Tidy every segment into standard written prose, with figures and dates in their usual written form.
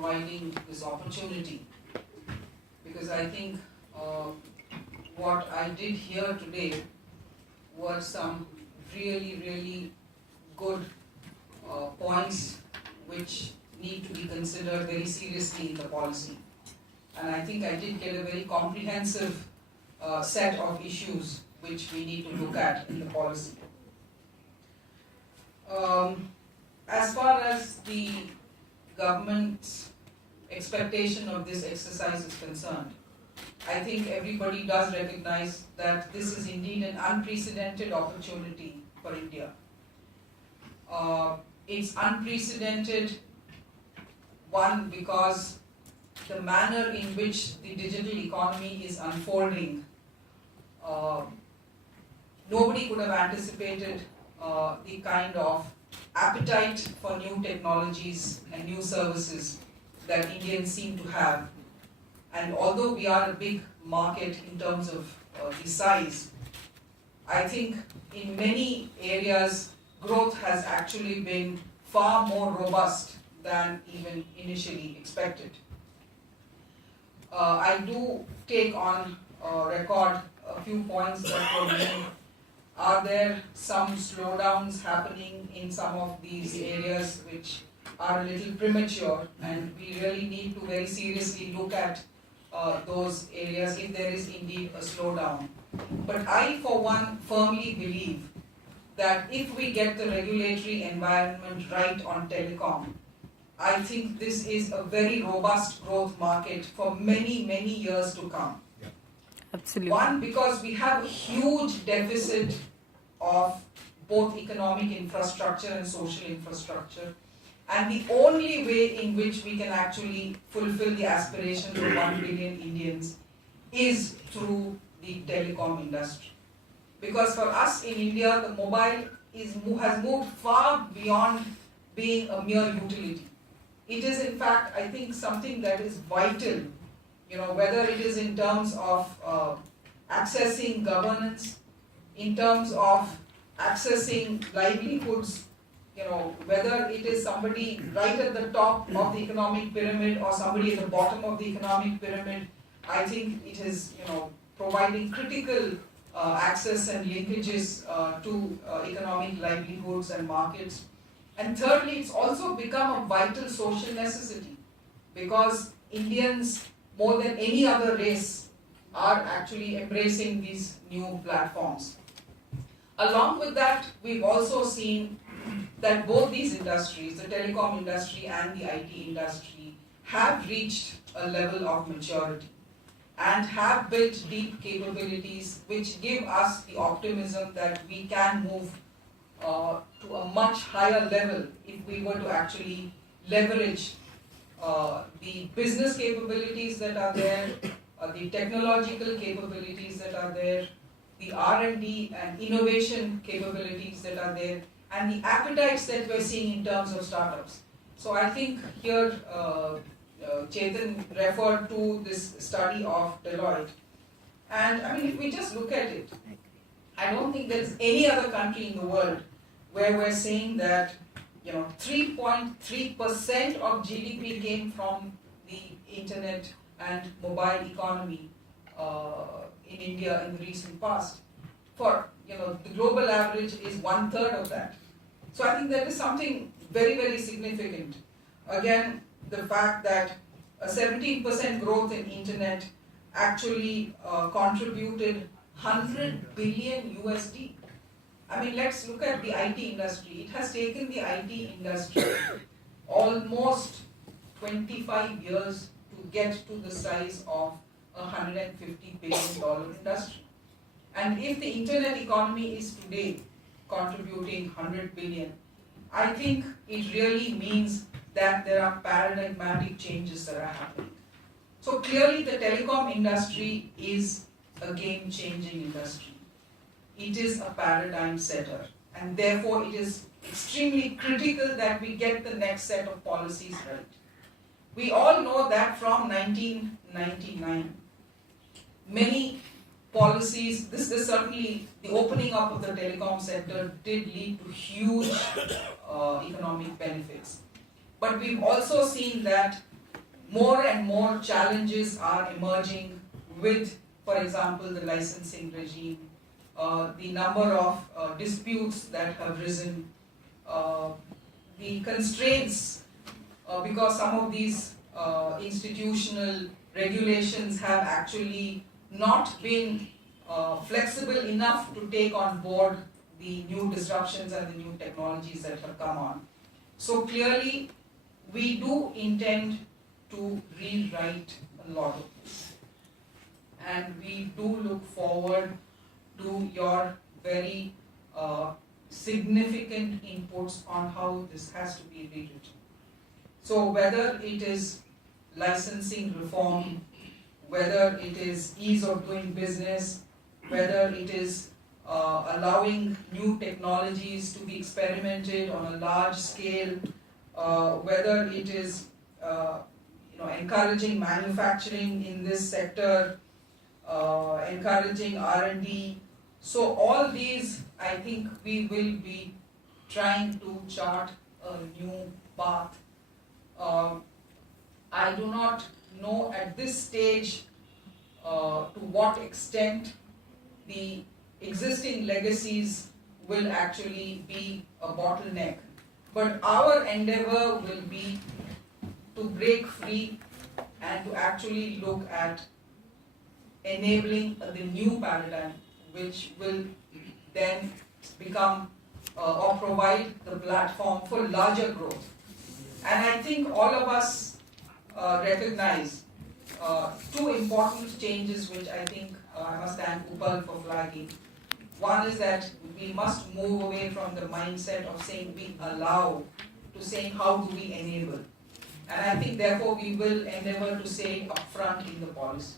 providing this opportunity, because I think what I did here today were some really good points which need to be considered very seriously in the policy. And I think I did get a very comprehensive set of issues which we need to look at in the policy. As far as the government's expectation of this exercise is concerned, I think everybody does recognize that this is indeed an unprecedented opportunity for India. It's unprecedented, one, because the manner in which the digital economy is unfolding, nobody could have anticipated the kind of appetite for new technologies and new services that Indians seem to have. And although we are a big market in terms of the size, I think in many areas growth has actually been far more robust than even initially expected. I do take on record a few points that were made. Are there some slowdowns happening in some of these areas which are a little premature, and we really need to very seriously look at those areas if there is indeed a slowdown. But I, for one, firmly believe that if we get the regulatory environment right on telecom, I think this is a very robust growth market for many years to come. Yeah. Absolutely. One, because we have a huge deficit of both economic infrastructure and social infrastructure. And the only way in which we can actually fulfill the aspirations of 1 billion Indians is through the telecom industry. Because for us in India, the mobile has moved far beyond being a mere utility. It is in fact, I think, something that is vital, whether it is in terms of accessing governance, in terms of accessing livelihoods, whether it is somebody right at the top of the economic pyramid or somebody at the bottom of the economic pyramid. I think it is, providing critical access and linkages to economic livelihoods and markets. And thirdly, it's also become a vital social necessity, because Indians, more than any other race, are actually embracing these new platforms. Along with that, we've also seen that both these industries, the telecom industry and the IT industry, have reached a level of maturity and have built deep capabilities which give us the optimism that we can move to a much higher level if we were to actually leverage the business capabilities that are there, the technological capabilities that are there, the R&D and innovation capabilities that are there, and the appetites that we're seeing in terms of startups. So I think here Chetan referred to this study of Deloitte. And I mean, if we just look at it, I don't think there's any other country in the world where we're saying that 3.3% of GDP came from the internet and mobile economy in India in the recent past. For the global average is 1/3 of that. So I think that is something very significant. Again, the fact that a 17% growth in internet actually contributed $100 billion USD. I mean, let's look at the IT industry. It has taken the IT industry almost 25 years to get to the size of a $150 billion industry. And if the internet economy is today contributing 100 billion, I think it really means that there are paradigmatic changes that are happening. So clearly the telecom industry is a game-changing industry. It is a paradigm setter, and therefore it is extremely critical that we get the next set of policies right. We all know that from 1999, many policies, this is certainly the opening up of the telecom sector did lead to huge economic benefits. But we've also seen that more and more challenges are emerging with, for example, the licensing regime, the number of disputes that have risen, the constraints, because some of these institutional regulations have actually not been flexible enough to take on board the new disruptions and the new technologies that have come on. So clearly, we do intend to rewrite a lot of this. And we do look forward to your very significant inputs on how this has to be rewritten. So whether it is licensing reform, whether it is ease of doing business, whether it is allowing new technologies to be experimented on a large scale, whether it is encouraging manufacturing in this sector, encouraging R&D. So all these, I think we will be trying to chart a new path. I do not know at this stage to what extent the existing legacies will actually be a bottleneck. But our endeavor will be to break free and to actually look at enabling the new paradigm, which will then become or provide the platform for larger growth. And I think all of us recognize two important changes which I think I must thank Upal for flagging. One is that we must move away from the mindset of saying we allow to saying how do we enable. And I think therefore we will endeavor to say upfront in the policy.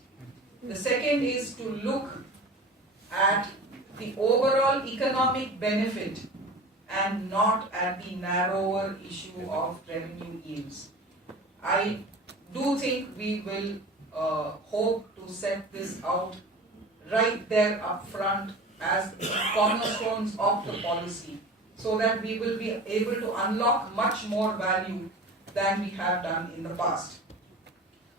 The second is to look at the overall economic benefit and not at the narrower issue of revenue yields. I do think we will hope to set this out right there up front as the cornerstones of the policy, so that we will be able to unlock much more value than we have done in the past.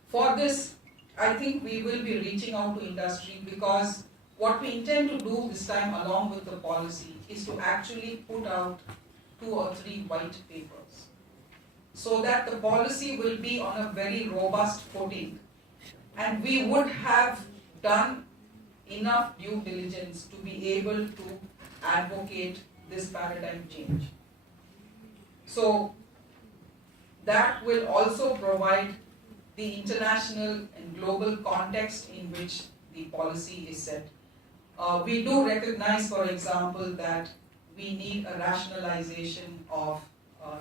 For this, I think we will be reaching out to industry, because what we intend to do this time along with the policy is to actually put out 2 or 3 white papers, so that the policy will be on a very robust footing, and we would have done enough due diligence to be able to advocate this paradigm change. So that will also provide the international and global context in which the policy is set. We do recognize, for example, that we need a rationalization of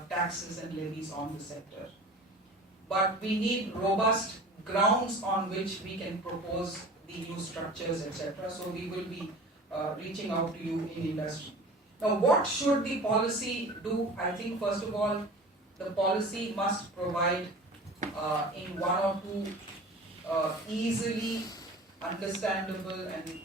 taxes and levies on the sector. But we need robust grounds on which we can propose the new structures, etc. So we will be reaching out to you in industry. Now, what should the policy do? I think first of all, the policy must provide in 1 or 2 easily understandable and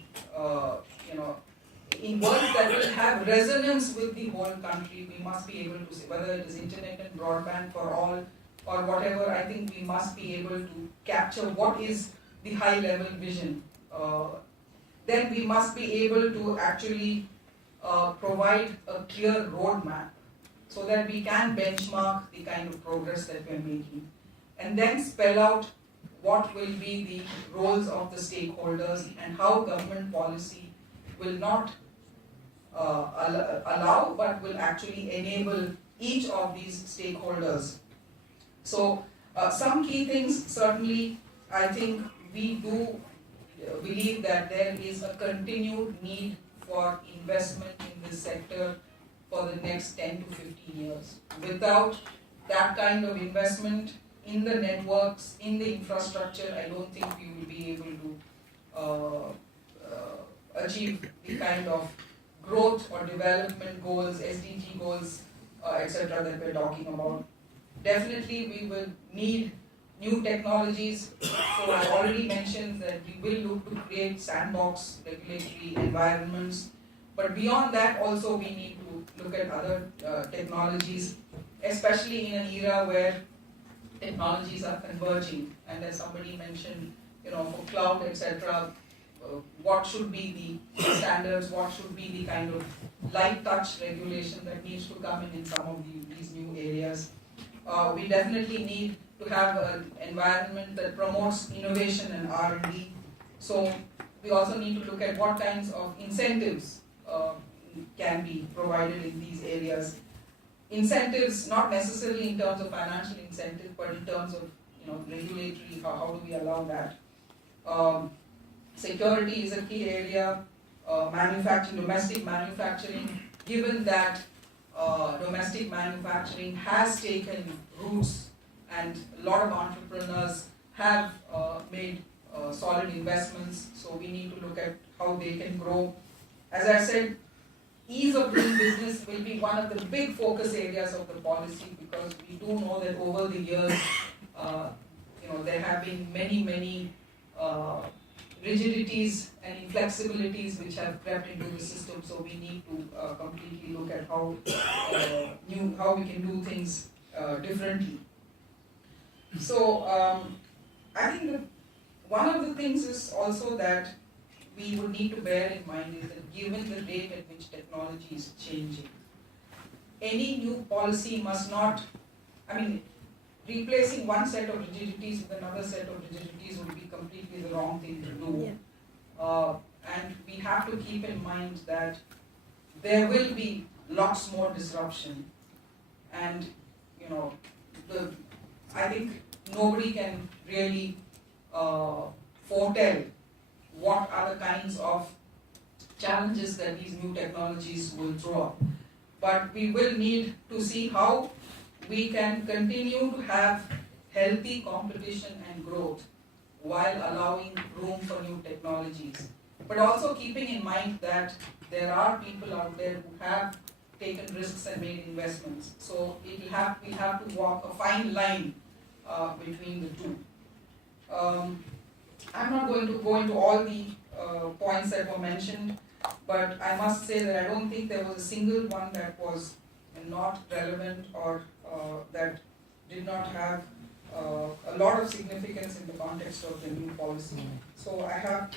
in words that will have resonance with the whole country. We must be able to say whether it is internet and broadband for all or whatever. I think we must be able to capture what is the high level vision. Then we must be able to actually provide a clear roadmap so that we can benchmark the kind of progress that we are making, and then spell out what will be the roles of the stakeholders and how government policy will not allow but will actually enable each of these stakeholders. So some key things, certainly I think we do believe that there is a continued need for investment in this sector for the next 10 to 15 years. Without that kind of investment in the networks, in the infrastructure, I don't think we will be able to achieve the kind of growth or development goals, SDG goals, etc. that we're talking about. Definitely we will need new technologies. So I already mentioned that we will look to create sandbox regulatory environments. But beyond that also we need to look at other technologies, especially in an era where technologies are converging, and as somebody mentioned, for cloud, etc., what should be the standards, what should be the kind of light touch regulation that needs to come in some of these new areas. We definitely need to have an environment that promotes innovation and R&D. So we also need to look at what kinds of incentives can be provided in these areas. Incentives, not necessarily in terms of financial incentives, but in terms of regulatory, how do we allow that? Security is a key area. Domestic manufacturing, given that domestic manufacturing has taken roots and a lot of entrepreneurs have made solid investments, so we need to look at how they can grow. As I said, ease of doing business will be one of the big focus areas of the policy, because we do know that over the years, there have been many rigidities and inflexibilities which have crept into the system. So we need to completely look at how we can do things differently. So I think that one of the things is also that we would need to bear in mind is that given the rate at which technology is changing, any new policy must not, replacing one set of rigidities with another set of rigidities would be completely the wrong thing to do. Yeah. And we have to keep in mind that there will be lots more disruption, and I think nobody can really foretell what are the kinds of challenges that these new technologies will throw up. But we will need to see how we can continue to have healthy competition and growth while allowing room for new technologies. But also keeping in mind that there are people out there who have taken risks and made investments. So we have to walk a fine line between the two. I'm not going to go into all the points that were mentioned, but I must say that I don't think there was a single one that was not relevant or that did not have a lot of significance in the context of the new policy. So I have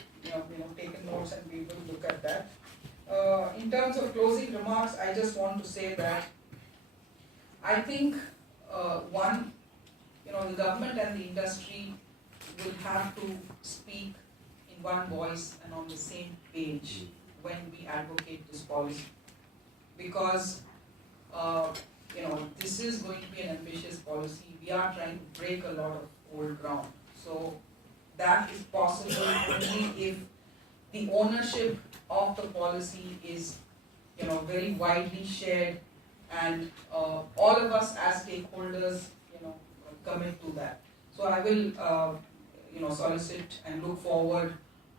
taken notes, and we will look at that. In terms of closing remarks, I just want to say that I think the government and the industry will have to speak in one voice and on the same page when we advocate this policy, because this is going to be an ambitious policy. We are trying to break a lot of old ground. So that is possible only if the ownership of the policy is very widely shared, and all of us as stakeholders commit to that. So I will solicit and look forward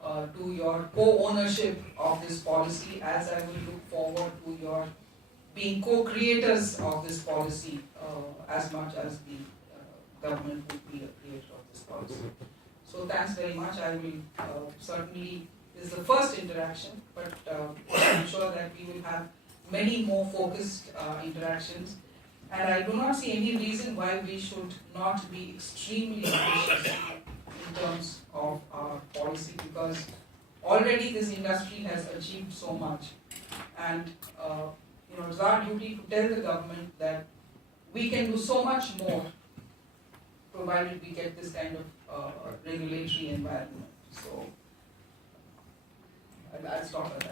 to your co-ownership of this policy, as I will look forward to your being co-creators of this policy as much as the government would be a creator of this policy. So thanks very much. I will certainly, this is the first interaction, but I'm sure that we will have many more focused interactions. And I do not see any reason why we should not be extremely ambitious in terms of our policy, because already this industry has achieved so much. And it's our duty to tell the government that we can do so much more, provided we get this kind of regulatory environment. So I'll stop at that.